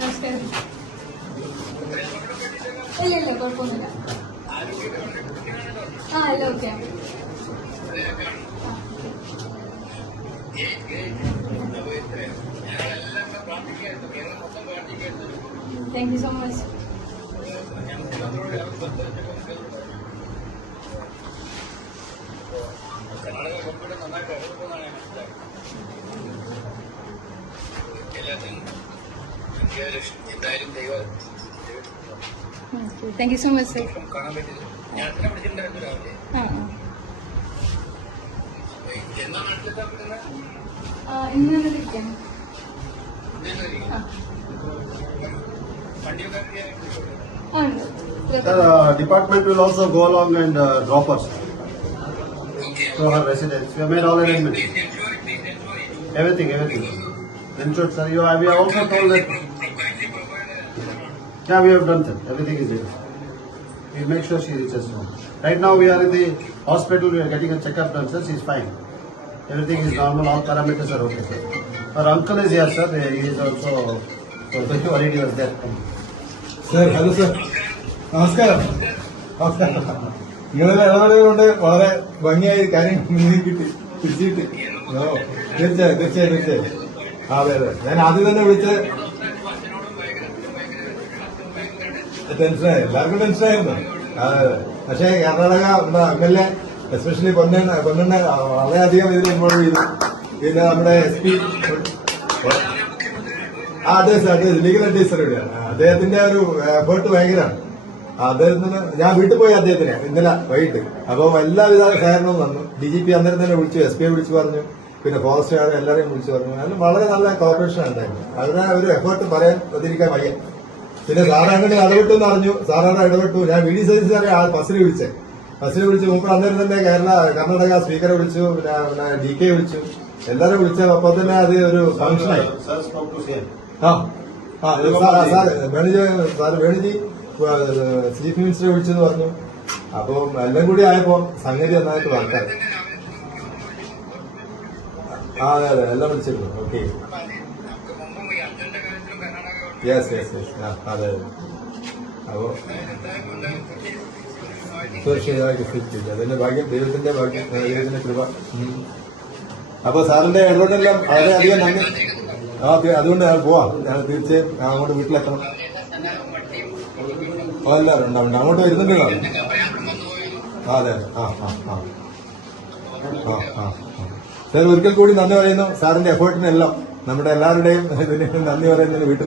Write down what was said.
നമസ്കാരം. ഇല്ല കുഴപ്പമൊന്നുമില്ല. അല്ല okay. Thank you so much. Thank you so much sir. ഇന്ന് ഇരിക്കാം. Department will also go along and drop us to her residence. We have made all arrangements. Everything. Ensured, sir. We have also told that. Yeah, we have done that. Everything is there. We make sure she reaches home. Right now we are in the hospital. We are getting a checkup done, sir. She is fine. Everything is normal. All parameters are okay, sir. Her uncle is here, sir. He is also very worried. He was there. Sir, hello, sir. നമസ്കാരം. നിങ്ങളുടെ ഇടപെടൽ കൊണ്ട് വളരെ ഭംഗിയായി കാര്യം കിട്ടി പിടിച്ചിട്ട്. തീർച്ചയായും. അതെ. ഞാൻ ആദ്യം തന്നെ വിളിച്ച് ടെൻഷനായി, എല്ലാവർക്കും ടെൻഷനായിരുന്നു. അതെ. പക്ഷേ കർണാടക MLA എസ്പെഷ്യലി പൊന്നെണ്ണ വളരെയധികം ഇതിൽ ഇൻവോൾവ് ചെയ്തു. പിന്നെ നമ്മുടെ SP അതെ ലീഗൽ അഡ്വൈസർ കൂടിയാണ്. അദ്ദേഹത്തിന്റെ ഒരു എഫേർട്ട് ഭയങ്കരമാണ്. അദ്ദേഹത്തിന് ഞാൻ വീട്ടിൽ പോയി അദ്ദേഹത്തിന് ഇന്നലെ വൈകിട്ട്. അപ്പം എല്ലാവിധ സഹകരണവും തന്നു. DGP അന്നേരം തന്നെ വിളിച്ചു, SP വിളിച്ചു പറഞ്ഞു, പിന്നെ ഫോറസ്റ്റ് ഗാർഡ് എല്ലാവരെയും വിളിച്ചു പറഞ്ഞു. അതിന് വളരെ നല്ല കോർപ്പറേഷൻ ഉണ്ടായിരുന്നു. അവരുടെ ഒരു എഫേർട്ട് പറയാൻ ഒതിരിക്കാൻ വയ്യ. പിന്നെ സാറ് അങ്ങനെ ഇടപെട്ടെന്ന് അറിഞ്ഞു. സാറാണ് ഇടപെട്ടു. ഞാൻ VD സതീശനെ ബസ്സിൽ വിളിച്ച് മുമ്പ് അന്നേരം തന്നെ കർണാടക സ്പീക്കറെ വിളിച്ചു, പിന്നെ DK വിളിച്ചു, എല്ലാവരും വിളിച്ചു. അപ്പൊ തന്നെ അത് ഒരു ഫംഗ്ഷനായി. വേണുജി ചീഫ് മിനിസ്റ്ററെ വിളിച്ചെന്ന് പറഞ്ഞു. അപ്പം എല്ലാം കൂടി ആയപ്പോ സംഗതി നന്നായിട്ട് വർക്കായി. അതെ എല്ലാം വിളിച്ചിരുന്നു. ഓക്കെ. യെസ്. അതെ. അപ്പോ തീർച്ചയായും അതിന്റെ ഭാഗ്യം, ദൈവത്തിന്റെ ഭാഗ്യം, ദൈവത്തിന്റെ കൃപ. അപ്പൊ സാറിന്റെ ഇടപെടലെല്ലാം വളരെയധികം നന്ദി. അതുകൊണ്ട് ഞാൻ പോവാം. ഞാൻ തീർച്ചയായും അങ്ങോട്ട് വീട്ടിലെത്തണം. എല്ലാവരും ഉണ്ടാവും. അങ്ങോട്ട് വരുന്നുണ്ട്. അതെ. സാർ ഒരിക്കൽ കൂടി നന്ദി പറയുന്നു. സാറിന്റെ എഫേർട്ടിനെല്ലാം നമ്മുടെ എല്ലാവരുടെയും ഇതിന് നന്ദി പറയുന്നതിന് വീട്ടിൽ